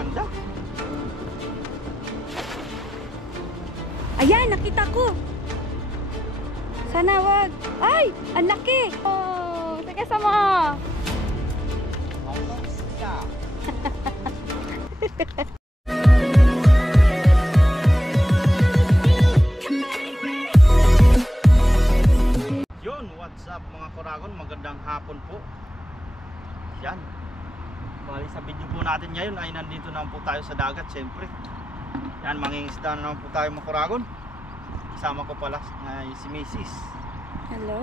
ganda. Ayan, nakita ko. Sana wag. Ay, ang laki. Oh, sige sama. Yun, what's up mga Kuragon? Magandang hapon po. Yan. Bali sa video po natin ngayon ay nandito naman po tayo sa dagat, siyempre. Yan, mangingisda na naman po tayo mga Kuragon. Kasama ko pala si Mrs. Hello.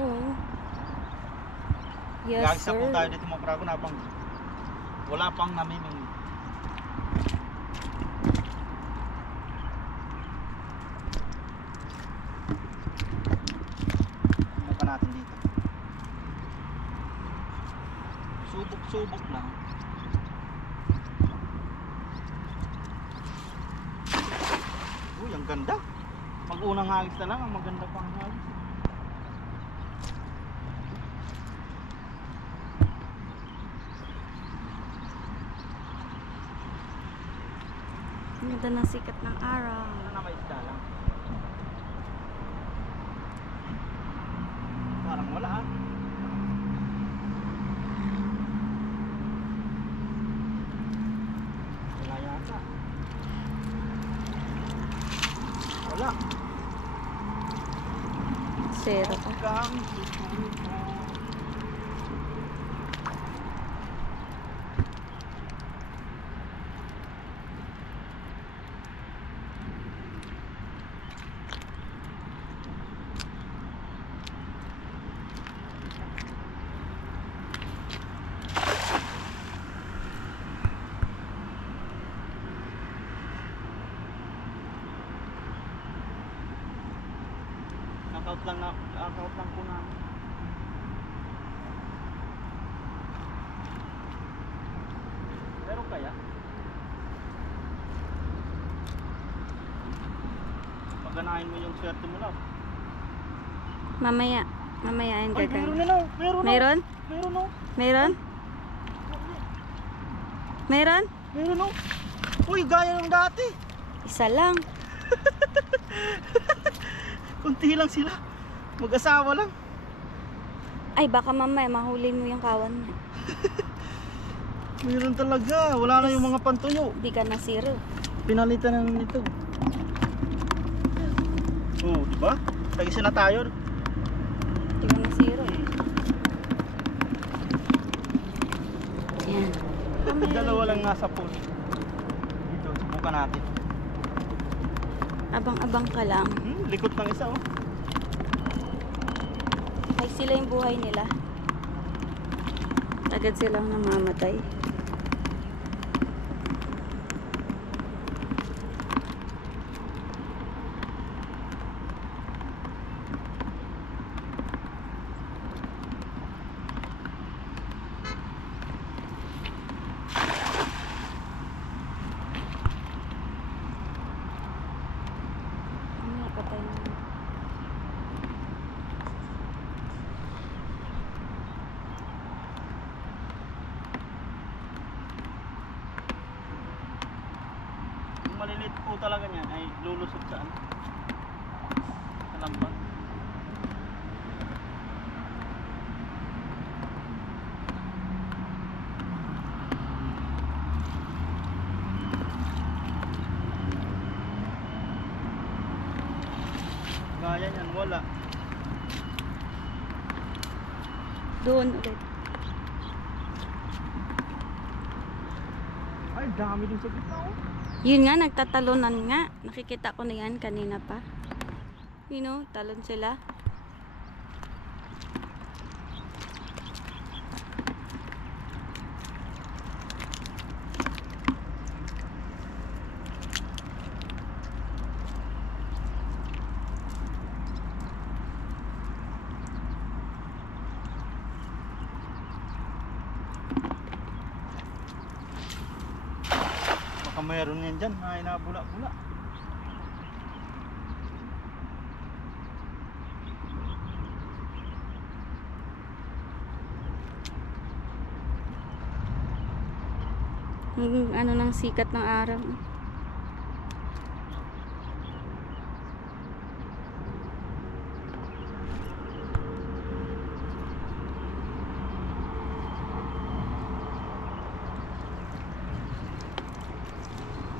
Yes, Gagisa sir. po tayo dito mga Kuragon habang wala pang namiming. Ano pa natin dito? Subok-subok lang. Uy, ang ganda. Mag-unang hagis na lang, ang maganda pang hagis. Ang ganda ng sikat ng araw. Ano na may isda lang? Parang wala ah. Wala yata. Wala. Zero pa. Kang susuko. Knockout lang po namin. Pero kaya paganahin mo yung swerte mo lang. Mamaya yung Ay, gagawin. meron na no. Meron no. Meron? Meron no. Meron? Meron? Meron no. Uy, gaya ng dati. Isa lang. Kunti lang sila. Mag-asawa lang. Ay, baka mamaya mahuli mo yung kawan mo. Meron talaga. Wala na yung mga pantuyo. Hindi ka na zero. Pinalitan na nito. Oh, di ba? Tag-isa na tayo. Hindi ka na zero eh. Yan. Dalawa lang nasa pool. Dito, subukan natin. Abang-abang ka lang. Likot ng isa oh. Ay, sila yung buhay nila. Agad silang namamatay. Ano, patay na. Yung maliliit po talaga niyan ay lulusot sa ano? Sa lambat. Gaya niyan, wala. Doon ulit. Ay, dami din sa gitna oh. Yun nga, nagtatalunan nga. Nakikita ko na yan kanina pa. You know, talon sila. Baka mayroon yan dyan na inabula-bula. Ang ano ng sikat ng araw.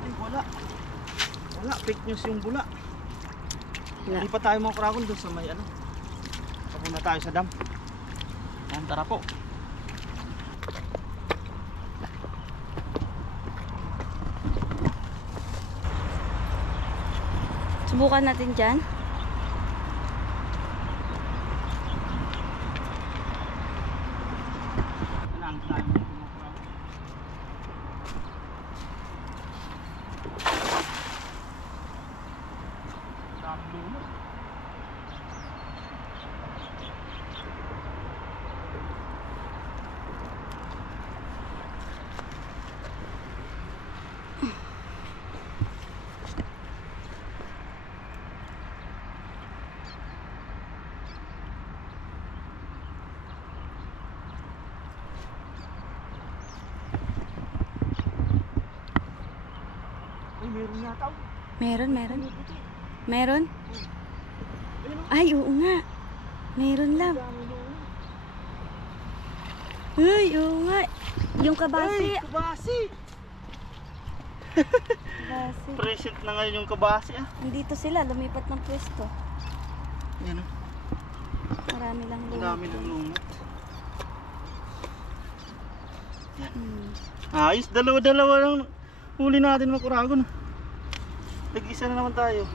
Ay, wala. Wala, fake news yung bula. Wala. Hindi pa tayo mga kuragon doon sa may ano. Papunta tayo sa dam. Yan, tara po. Subukan natin dyan. Kailangan tayo mga kuragon. Dami lulo. Ay, meron yata. Meron, meron. Ano puti? Meron? Ayun o. Ay, oo nga. Meron lang. Dami lulo. Uy, oo nga. Yung kabasi. Ay, kabasi. Kabasi. Present na ngayon yung kabasi ah. Nandito sila, lumipat ng pwesto. Yan o. Marami lang Ang lumot. dami ng lumot. Hmm. Ayos, dalawa-dalawa lang huli natin mga kuragon. Nag-isa na naman tayo.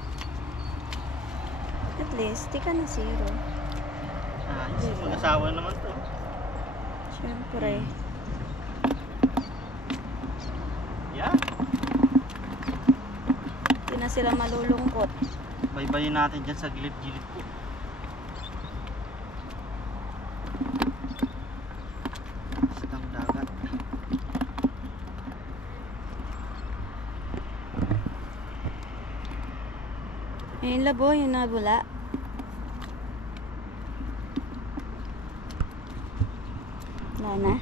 At least, di ka na zero. Ayos, mag-asawa naman to. Siyempre. Yan. Hindi na sila malulungkot. Baybayin natin dyan sa gilid-gilid po. Isang dagat. Ayun labo, yung nabula. Wala na.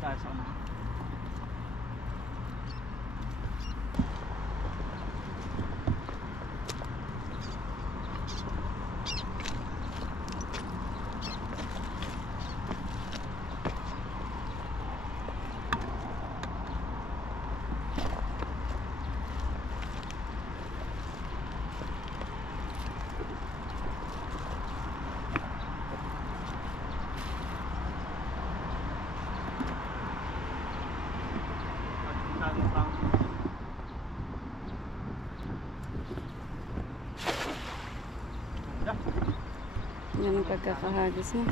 Tayo sa unahan. Yan ang pagkakahagis mo.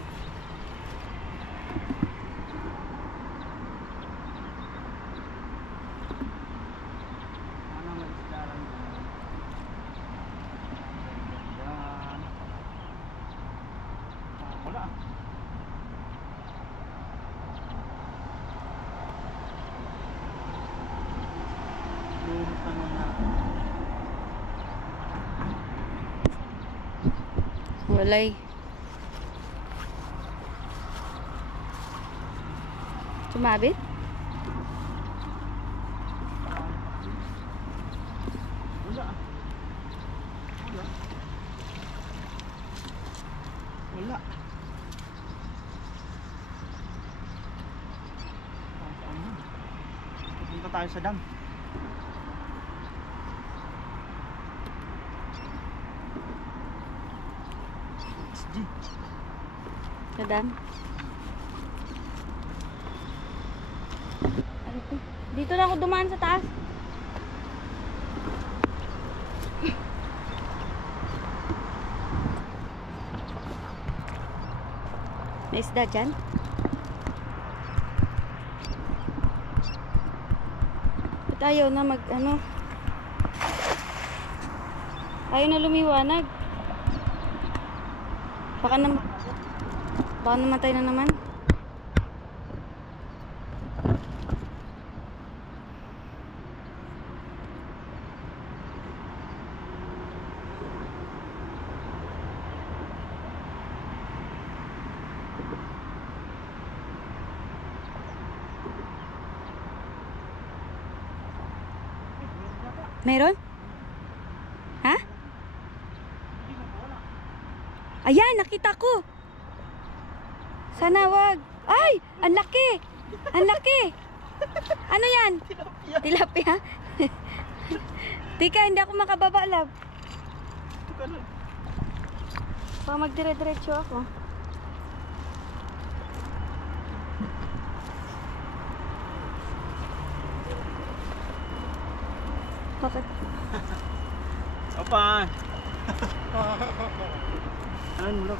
Wala. Lumot naman na. Walay. Sumabit? Wala. Wala. Wala. Saan na? Pupunta tayo sa dam. XG. Kadam. Ano to? Dito na ako dumaan sa taas. May isda dyan? Ba't ayaw na mag ano? Ayaw na lumiwanag. Baka namatay na naman. Meron? Ha? Hindi na po, wala. Ayan, nakita ko. Sana wag. Ay, ang laki. Ang laki. Ano yan? Tilapia. Tilapia. Tika, hindi ako makababa, love. Ito ka lang. Baka magdire-diretso ako. Bakit? Opa. Ano mo?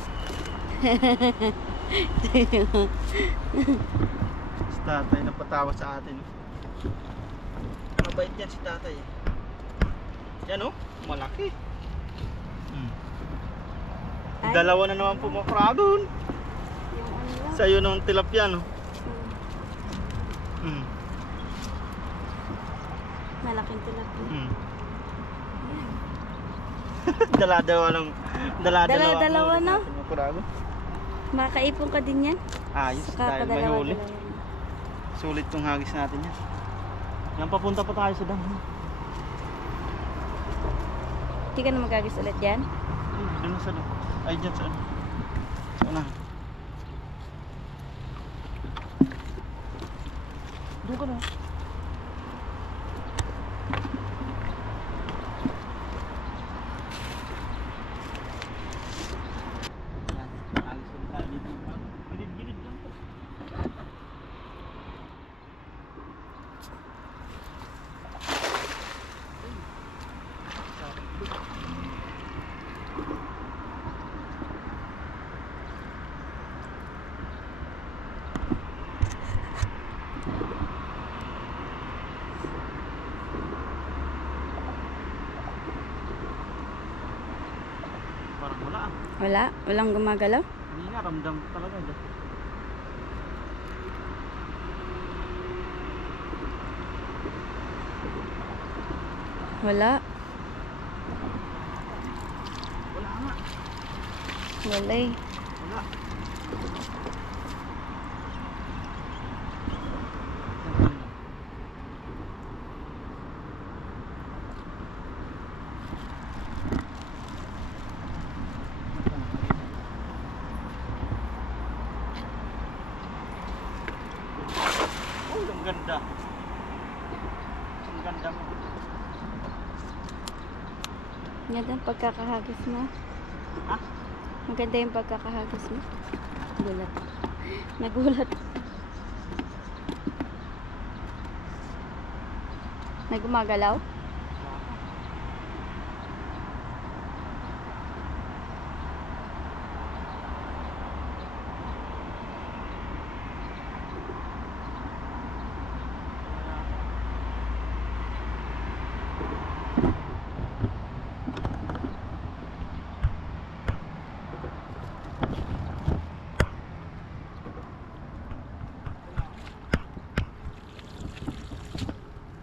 Si tatay napatawa sa atin. Mabait yan si tatay. Yan oh, malaki. Ay. Dalawa na naman po mga kragon. Yung ano lang. Sa'yo ng tilapia no. Hmm. Malaking tilapia. Ayan. Dala-dalawa lang. Dala-dalawa na. Mga kragon. Makakaipon ka din yan. Ayos Saka dahil may huli. padalawa-dalawa. Sulit tong hagis natin yan. Yan papunta pa tayo sa dam. Hindi ka na magagis ulit yan? Doon sa dam. Ay dyan sa ano. Sa unahan. Doon ka na. Yan. Alis ulit tayo dito. Gilid-gilid lang po. Parang wala ah. Wala? Walang gumagalaw? Kanina ramdam ko talaga dyan. Wala. Wala nga. Wala eh. Wala. Oh, ang ganda. Ang ganda mo. Ganda ang pagkakahagis mo. Ha? Maganda yung pagkakahagis mo. Gulat. Nagulat. Nagumagalaw?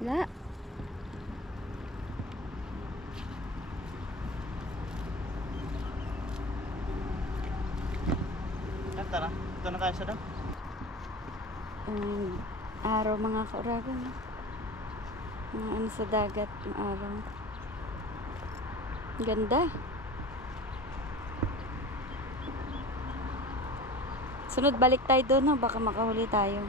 Wala. Yan, tara. Ito na tayo sa dam. Araw mga kauragan. Mga ano sa dagat yung araw. Ganda. Sunod balik tayo doon, no? Baka makahuli tayo.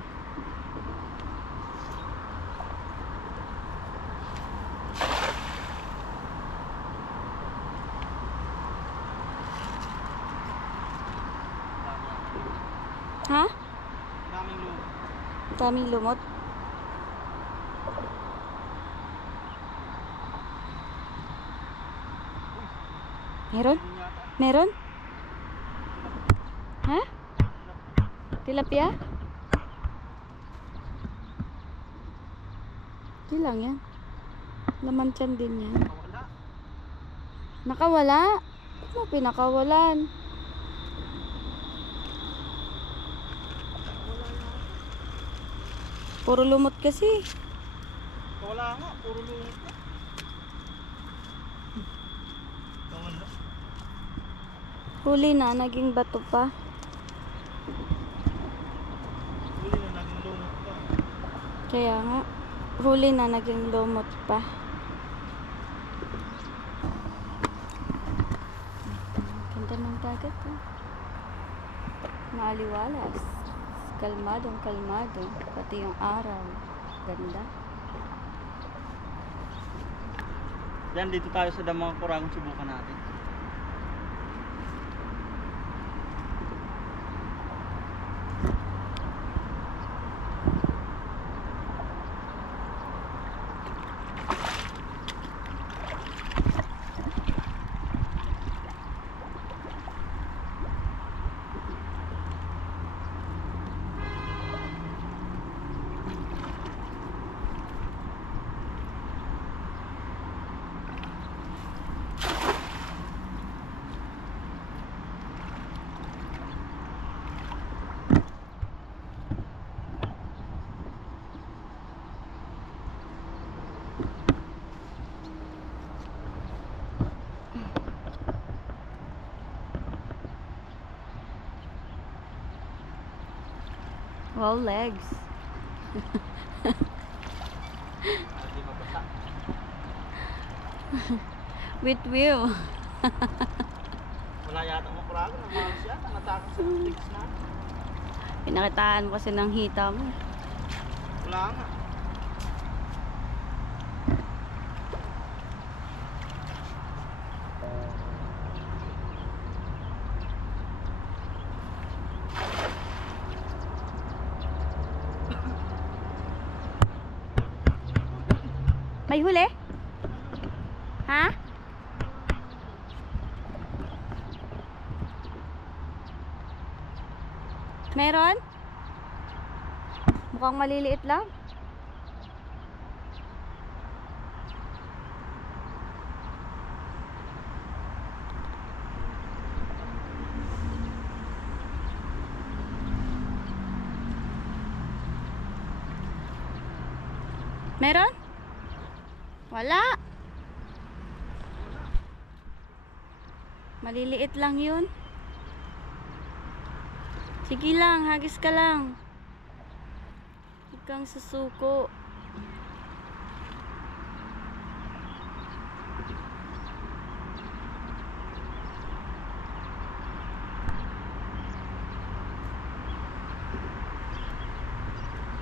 Ha? Daming lumo. Daming lumot. Meron? Yun yata. Meron? Ha? Tilapia? Di lang yan. Laman tiyan din yan. Wala. Nakawala? Ano pinakawalan? Puro lumot kasi. Wala nga. Puro lumot na. Wala. Huli na, naging bato pa. Huli na naging lumot pa. Kaya nga, huli na, naging lumot pa. Ganda ng dagat, oh. Maaliwalas. Kalmadong kalmado. Pati yung araw. Ganda. Yan, dito tayo sa Damang Coragon, subukan natin. Wow, legs. Hindi mabasa. With wheel. Wala yata mga Coragon. Ang malas yata. Natakot sa tigas na. Pinakitaan mo kasi ng hita mo. Wala nga. May huli? Ha? Meron? Mukhang maliliit lang. Meron? Wala. Maliliit lang yun. Sige lang, hagis ka lang. Huwag kang susuko.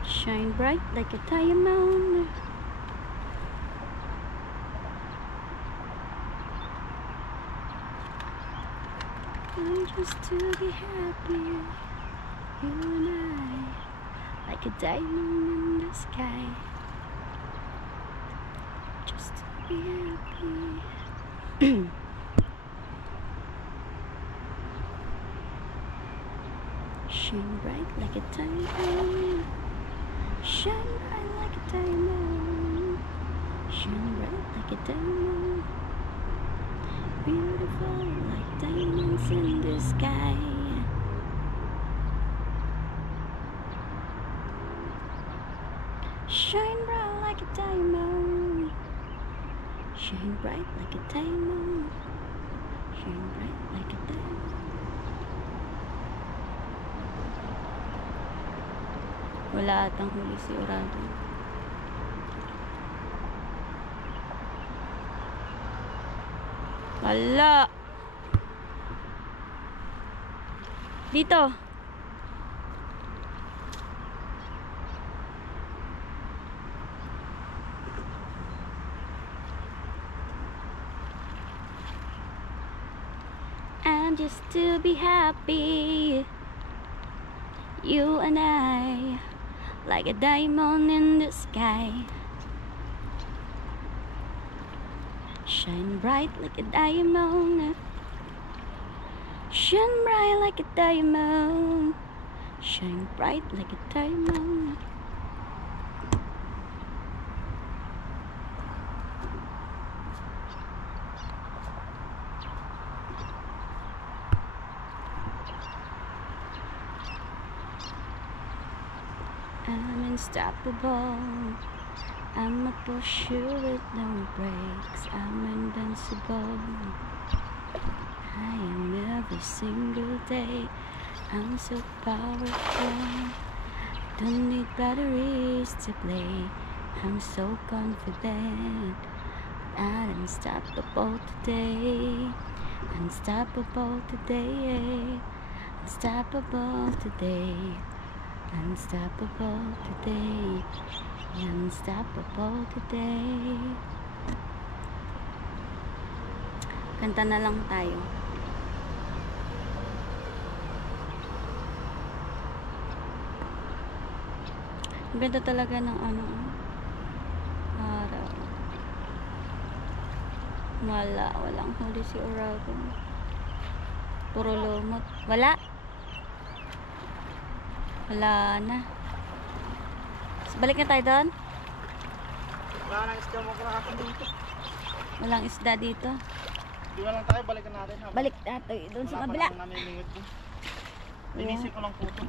Shine bright like a diamond. I'm just to be happy, you and I, like a diamond in the sky. Just to be happy. Shine bright like a diamond. Shine bright like a diamond. Shine bright like a diamond. Beautiful like diamonds in the sky. Shine bright like a diamond. Shine bright like a diamond. Shine bright like a diamond. Wala atang huli si Orado. Wala. Dito. I'm just to be happy, you and I, like a diamond in the sky. Shine bright like a diamond. Shine bright like a diamond. Shine bright like a diamond. I'm unstoppable. I'ma push you with no brakes. I'm invincible. I am every single day. I'm so powerful. Don't need batteries to play. I'm so confident. I'm unstoppable today. Unstoppable today. Unstoppable today. Unstoppable today. Unstoppable today. Kanta na lang tayo. Ang ganda talaga ng araw. Walang huli si Oragon. Puro lumot. Wala na. So, balik na tayo doon. Wala nang isda mo kurahapon dito. Walang isda dito. Di na lang tayo, balikan natin. Balik natin doon sa kabila. Wala pa lang namimingit ko. Linisin ko lang po ito.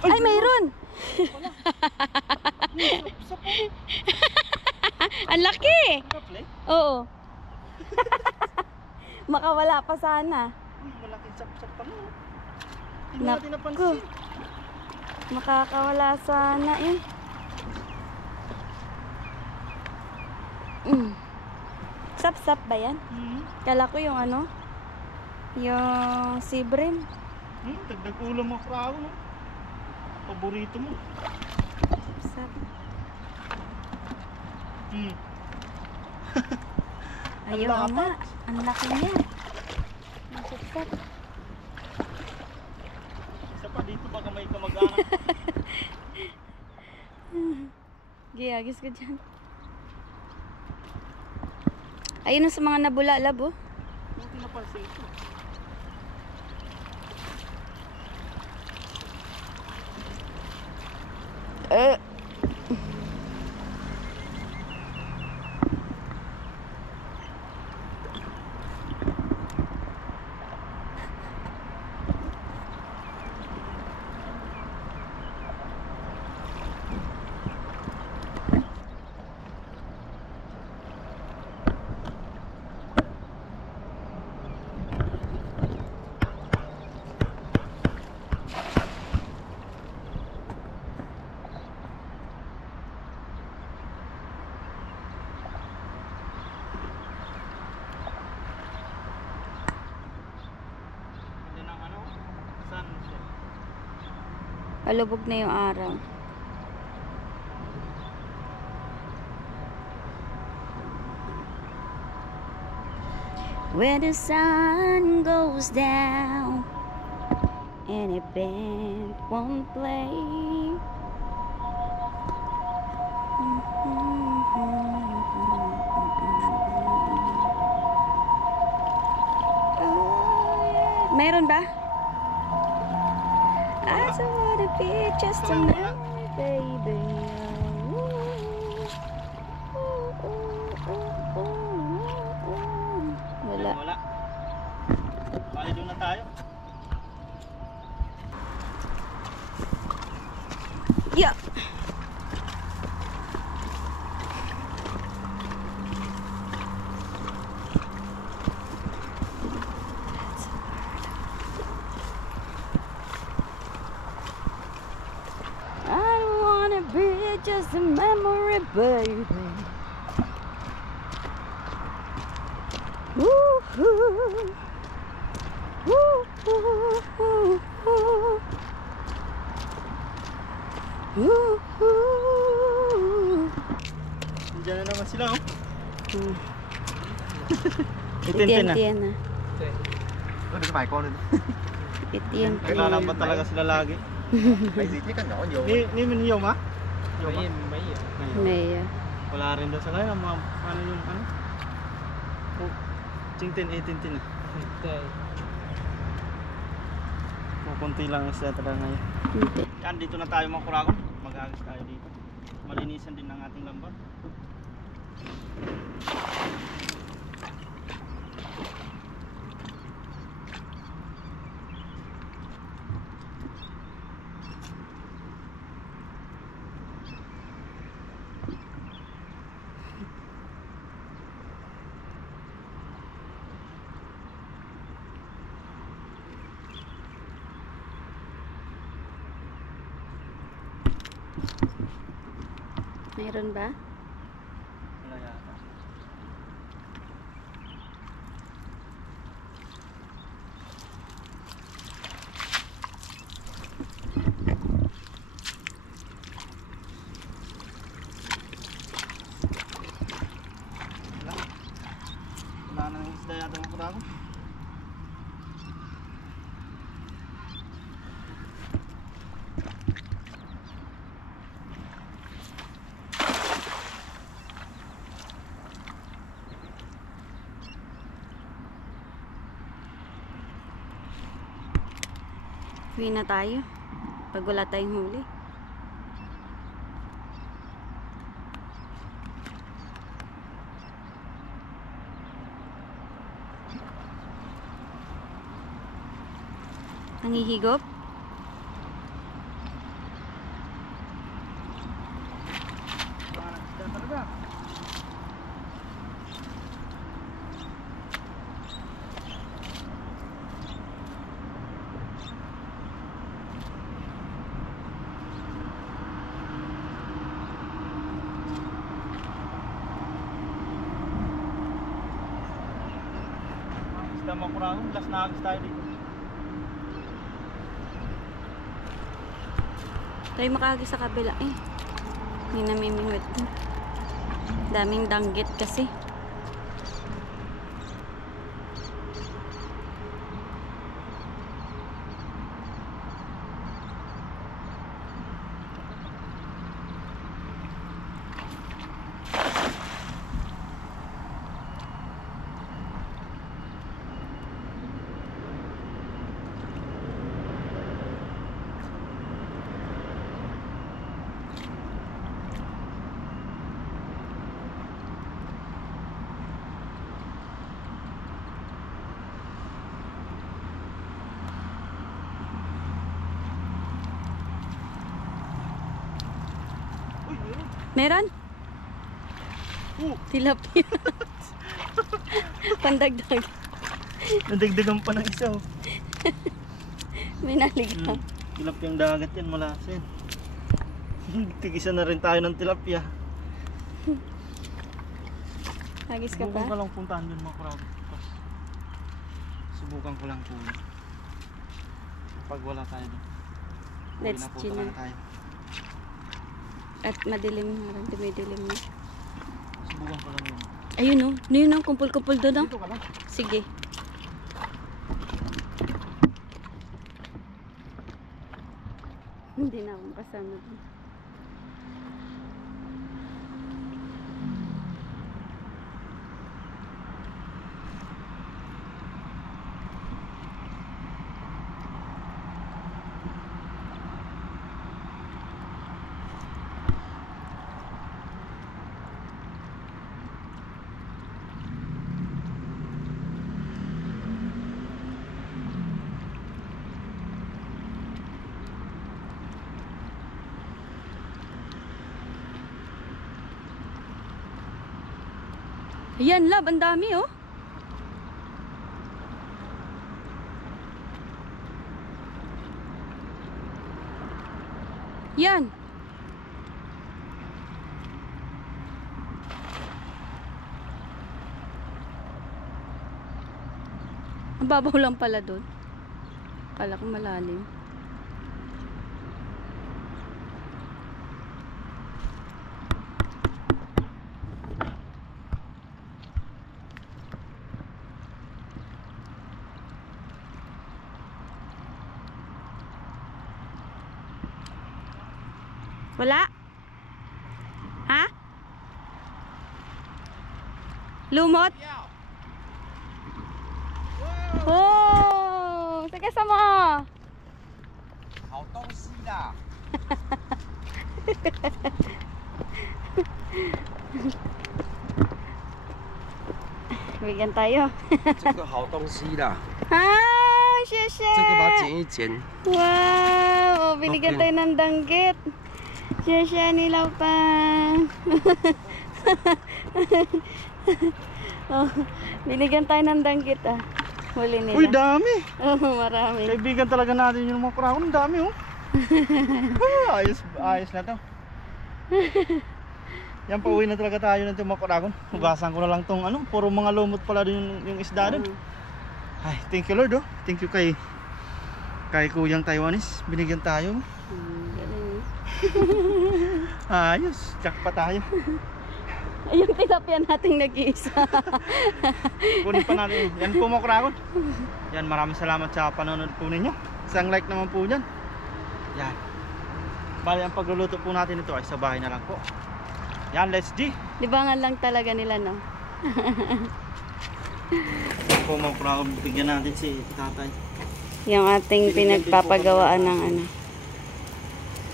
Ay, mayroon! Isa po. Ang laki! Naka-play? Oo. Makawala pa sana. Uy, malaking sap-sap pala. Hindi Naku. natin napansin. Makakawala sana eh. Sap-sap ba yan? Kala ko yung yung sea bream. Dagdag ulam mo kraw, no? Paborito mo. Sap. Ayun Ang nga. Ang laki niya. Ang sap-sap. Isa pa dito, baka may kamag-anak. Giyagis ko dyan. Ayun na sa mga nabula, labo. Buti napansin ito. Palubog na yung araw. When the sun goes down and a band won't play, meron ba? I just wanna be just a memory, baby. Wala. Wala. Bali doon na tayo. Yeah. I don't wanna be just a memory, baby. Woo-hoo. Woo-hoo. Woo-hoo. Diyan na naman sila, oh. Itiyan na. na. Nó cái bài con lên. Itiyan. Naglalamba talaga sila lagi. Cái gì chứ kan nhỏ nhiều. Ni min yung ha? Yung ba? May Wala rin daw sa kanya. Ano yung ano? Oh, 18 na. Kukunti lang ang isda talaga ngayon. hindi. Yan, dito na tayo mga kurakon. Mag-agis tayo dito. Malinisan din ang ating lambat. Mayroon ba? kuragon. Uwi na tayo. Pag wala tayong huli. Nangihigop? Talaga. Isda mga kuragon, last na agis tayo dito. Tayo makahagi sa kabila eh. Hindi namimingwit din. Daming danggit kasi. Uy, meron. Meron? Tilapia. Pandagdag. Nadagdagan pa ng isa oh. May naligaw. Tilapyang dagat yan, malasin. Tigisa na rin tayo ng tilapia. Hagis ka Subukan ko pa? lang puntahan dun mga kuragon. Tapos, subukan ko lang kunin. Pag wala tayo dun. Let's Uwi na po chill talaga na. tayo. At madilim na rin. Dumidilim na. Subukan ko lang yun. Ayun oh. Ano yun oh? Kumpul-kumpul doon oh. Dito ka lang. Sige. Hindi na akong kasama doon. Ayan, lab, ang dami oh. Yan. Ang babaw lang pala doon. Kala ko malalim. Wala? Ha? Lumot? Oh! Sige sa mo! 好东西啦！ Bigyan tayo. 这个好东西啦， Ah! Sheshe! 这个把它剪一剪。 Wow! Oh, binigyan Okay. tayo ng danggit. Sheshe, nilaw pa. Oh, binigyan tayo ng danggit ah. Huli nila. Uy, dami! Oh, marami. Kaibigan talaga natin yung mga kuragon. Ang dami oh. Ayos, ayos na to. Yan, pauwi na talaga tayo ng mga kuragon. Hugasan ko na lang tong ano, puro mga lumot pala yung isda doon. Ay, thank you Lord oh. Thank you kay Kuyang Taiwanese. Binigyan tayo. Galing. Ayos, jackpot tayo. Yung tilapia nating nag-iisa. Kunin pa natin. Yan po mga kuragon. Yan, maraming salamat sa panonood po ninyo. Isang like naman po dyan. Yan. Bali, ang pagluluto po natin ito ay sa bahay na lang po. Yan, let's G. Libangan lang talaga nila, no? Yan po mga kuragon. Bigyan natin si tatay. Yung ating pinagpapagawaan ng ano,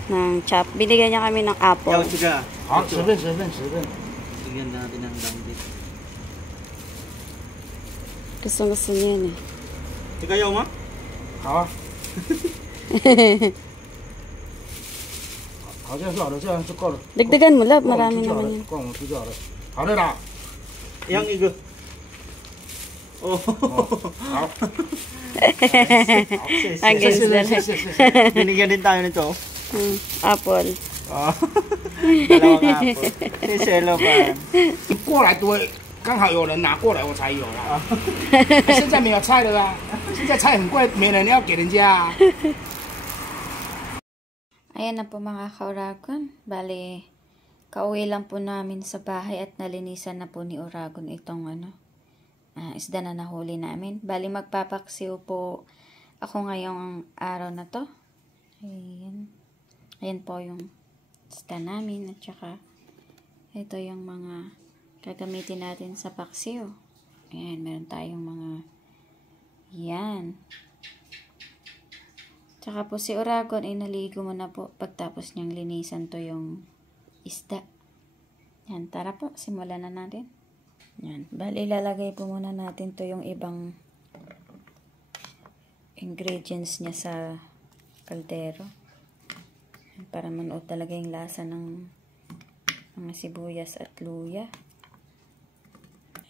ng chop. Binigyan niya kami ng apple. Yaw, siga. 好，随便随便随便。 Bigyan natin ng danggit. Gusto niya yun eh. Siga, yaw ma? 好啊。好，这样就好了，这样就够了。 Dagdagan mo, love. 够我们 Marami 吃就好 naman 了 yun. 够我们吃就好了。好的啦。 Yang igo. Oh. 好。 Against the light. Binigyan din tayo nito. Apple. Oh. Dalawang apple. Si Selo pa. 过来堆，刚好有人拿过来我才有啦。现在没有菜了啦，现在菜很贵，没人要给人家啊。 Ayan na po mga ka-Oragon. Bale, kauwi lang po namin sa bahay at nalinisan na po ni Oragon itong isda na nahuli namin. Bale, magpapaksiw po ako ngayong araw na to. Ayan. Ayan po yung isda namin at saka ito yung mga gagamitin natin sa paksiw. Ayan, meron tayong mga yan. Tsaka po si Oragon ay naligo muna po pagtapos niyang linisan to yung isda. Yan, tara po, simulan na natin. Yan, bali ilalagay po muna natin to yung ibang ingredients niya sa kaldero. Yan, para manuot talaga yung lasa ng mga sibuyas at luya.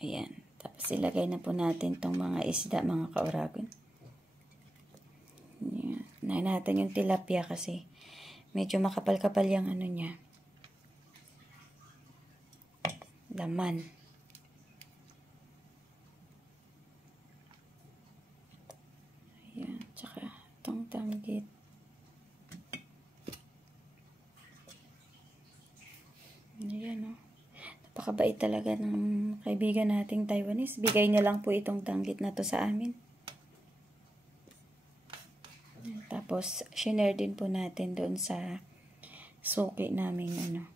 Ayan, tapos ilagay na po natin tong mga isda mga ka-Oragon. Yan. Unahin natin yung tilapia kasi medyo makapal-kapal yung ano niya. Laman. Ayan. Tsaka itong danggit. Ayan o. Napakabait talaga ng kaibigan nating Taiwanese. Bigay niya lang po itong danggit na to sa amin. Tapos, shinare din po natin doon sa suki namin,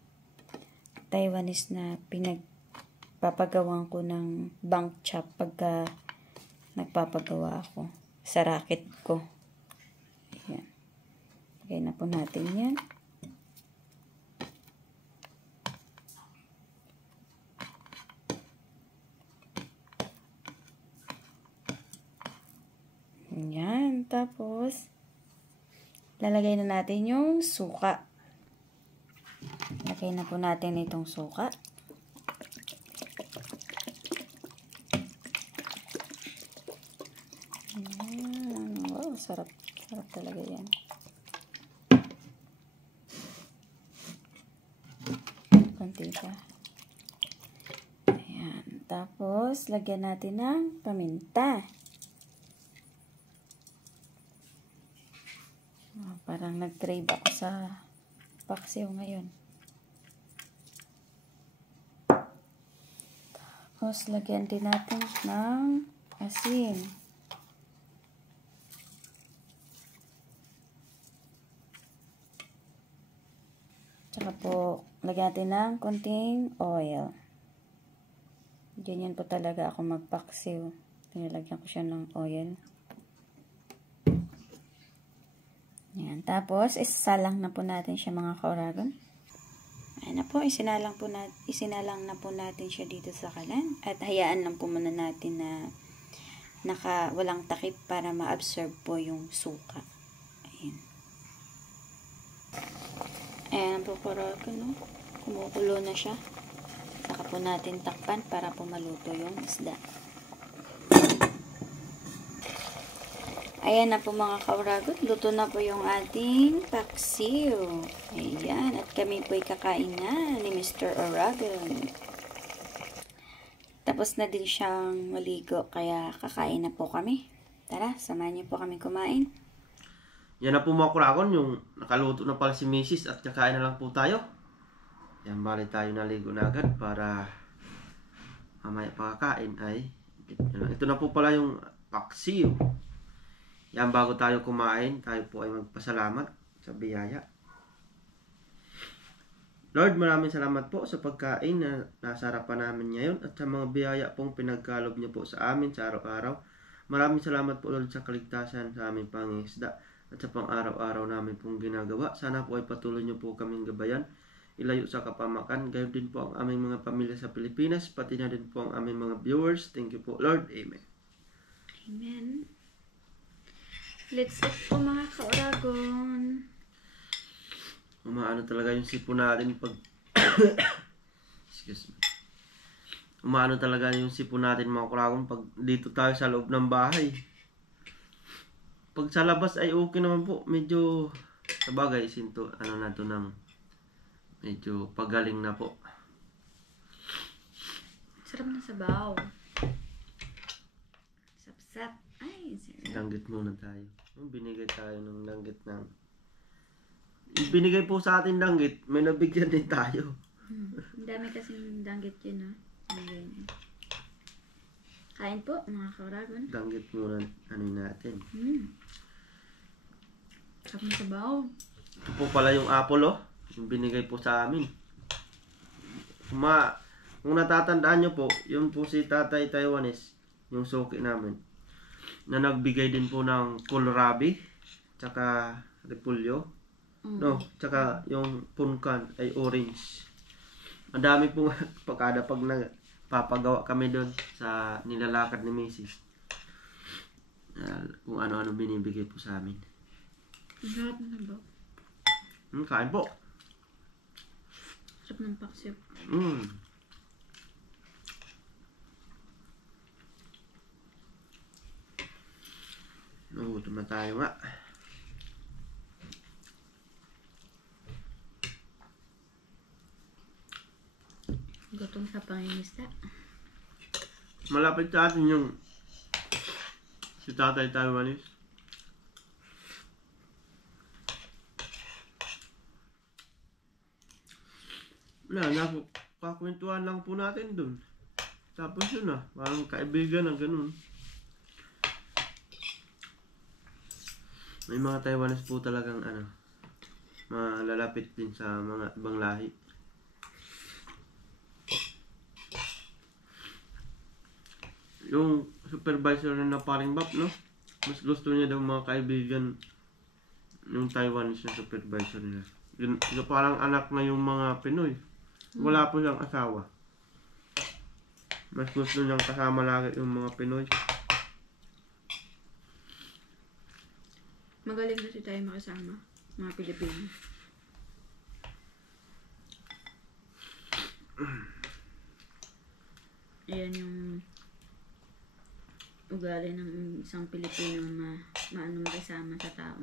Taiwanese na pinagpapagawan ko ng bank chop pagka nagpapagawa ako sa racket ko. Ayan. Lagay na po natin yan. Ayan. Tapos, lalagay na natin yung suka. Lagay na po natin itong suka. Ayan. Wow, sarap. Sarap talaga yan. Konti pa. Ayan. Tapos, lagyan natin ng paminta. Parang nag-crave ako sa paksiw ngayon. Tapos, lagyan din natin ng asin. Tsaka po, lagyan natin ng konting oil. Ganyan po talaga ako magpaksiw. Tinalagyan ko siya ng oil. Ayan. Tapos, isalang na po natin siya mga ka-Oragon. Ayan na po, isinalang na po natin siya dito sa kalan. At hayaan lang po muna natin na walang takip para ma-absorb po yung suka. Ayan. Ayan po ka-Oragon, kumukulo na siya. Saka po natin takpan para po maluto yung isda. Ayan na po mga ka-Oragon, luto na po yung ating paksiw. Ayan, at kami po'y kakain na ni Mr. Oragon. Tapos na din siyang maligo, kaya kakain na po kami. Tara, samahan niyo po kami kumain. Yan na po mga kuragon, yung nakaluto na pala si Mrs. at kakain na lang po tayo. Yan, bali tayo naligo na agad para mamaya pakakain ay ito na po pala yung paksiw. Yan, bago tayo kumain, tayo po ay magpasalamat sa biyaya. Lord, maraming salamat po sa pagkain na nasa harapan namin ngayon at sa mga biyaya pong pinagkalob niyo po sa amin sa araw-araw. Maraming salamat po, Lord, sa kaligtasan sa aming pangingisda at sa pang-araw-araw namin pong ginagawa. Sana po ay patuloy niyo po kaming gabayan, ilayo sa kapamakan. Gayon din po ang aming mga pamilya sa Pilipinas, pati na din po ang aming mga viewers. Thank you po, Lord. Amen. Amen. Let's eat po mga ka-Oragon. Umaano talaga yung sipon natin pag excuse me. Umaano talaga yung sipon natin mga Oragon pag dito tayo sa loob ng bahay. Pag sa labas ay okay naman po. Medyo sabagay sinto ano na to ng medyo pagaling na po. Sarap na sabaw. Sap-sap. Ay, sarap. Danggit muna tayo. Binigay tayo ng danggit ng binigay po sa atin danggit. May nabigyan din tayo. Ang dami kasing danggit yun, ha? Ayan. Kain po, mga ka-Oragon. Danggit muna ano natin. Sarap na sabaw. Ito po pala yung apple, oh. Yung binigay po sa amin. Kung natatandaan nyo po, yun po si Tatay Taiwanese, yung suki namin, na nagbigay din po ng kohlrabi, tsaka repolyo, no, tsaka yung punkan ay orange. Ang dami po pagkada pag nagpapagawa kami doon sa nilalakad ni Mrs. Kung ano-ano binibigay po sa amin. Sarap na sabaw. Kain po. Sarap ng paksiw. Nagutom na tayo nga. Gutom sa pangingisda. Malapit sa atin yung si Tatay Taiwanese. Wala, kakwentuhan lang po natin dun. Tapos yun parang kaibigan na ganun. May mga Taiwanese po talagang malalapit din sa mga ibang lahi. Yung supervisor na paring Bap, no? Mas gusto niya daw mga kaibigan yung Taiwanese na supervisor nila. Yun parang anak na yung mga Pinoy. Wala po siyang asawa. Mas gusto niyang kasama lagi yung mga Pinoy. Magaling na tayo makasama, mga Pilipino. Ayan yung ugali ng isang Pilipino na maano makisama sa tao.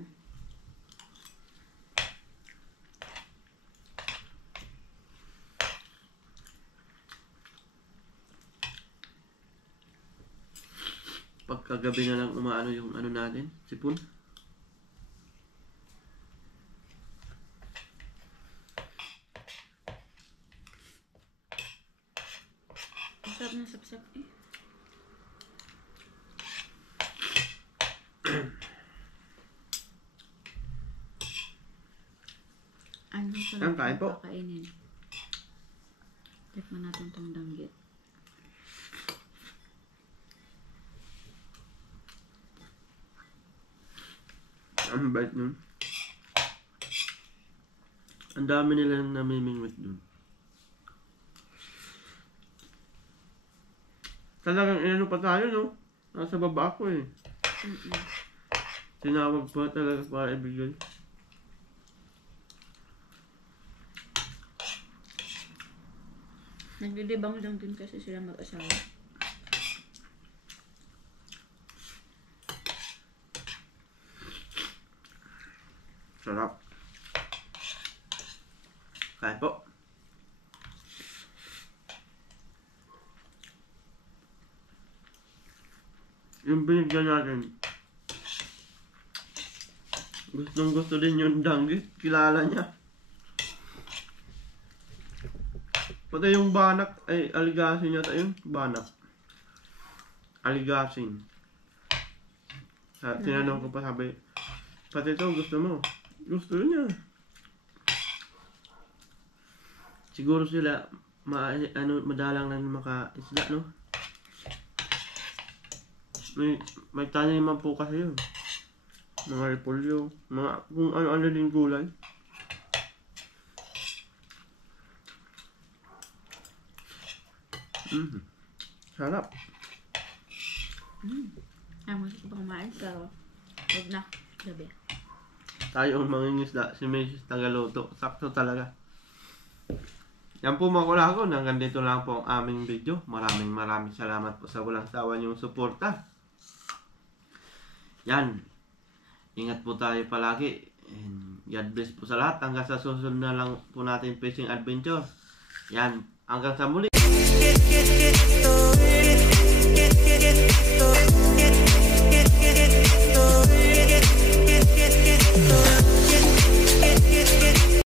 Pagkagabi na lang umaano yung ano natin, sipon. Sarap na sapsap eh. Ano sa Ang kain po. kakainin? Tikman natin itong danggit. Ang bait nun. Ang dami nilang namimingwit dun. Talagang inano pa tayo, no? Nasa baba ako eh. Tinawag pa talaga para ibigay. Naglilibang lang din kasi sila mag-asawa. Sarap. Kain po. Yung binigyan natin, gustong gusto din yung danggit. Kilala niya. Pati yung banak, ay aligasin yata yun. Banak. Aligasin. Tinanong ko pa, sabi, pati ito gusto mo. Gusto niya. Siguro sila madalang na maka-isda, no? May tanim naman po kasi yun. Mga repolyo, kung ano-ano din gulay. Sarap. Masarap pa kumain pero huwag na. Gabi. Tayo ang mangingisda, si Mrs. Tagaluto. Sakto talaga. Yan po mga kulagon, hanggang dito lang po ang aming video. Maraming salamat po sa walang sawa niyong suporta. Yan. Ingat po tayo palagi. And God bless po sa lahat. Hanggang sa susunod na lang po natin fishing adventure. Yan. Hanggang sa muli.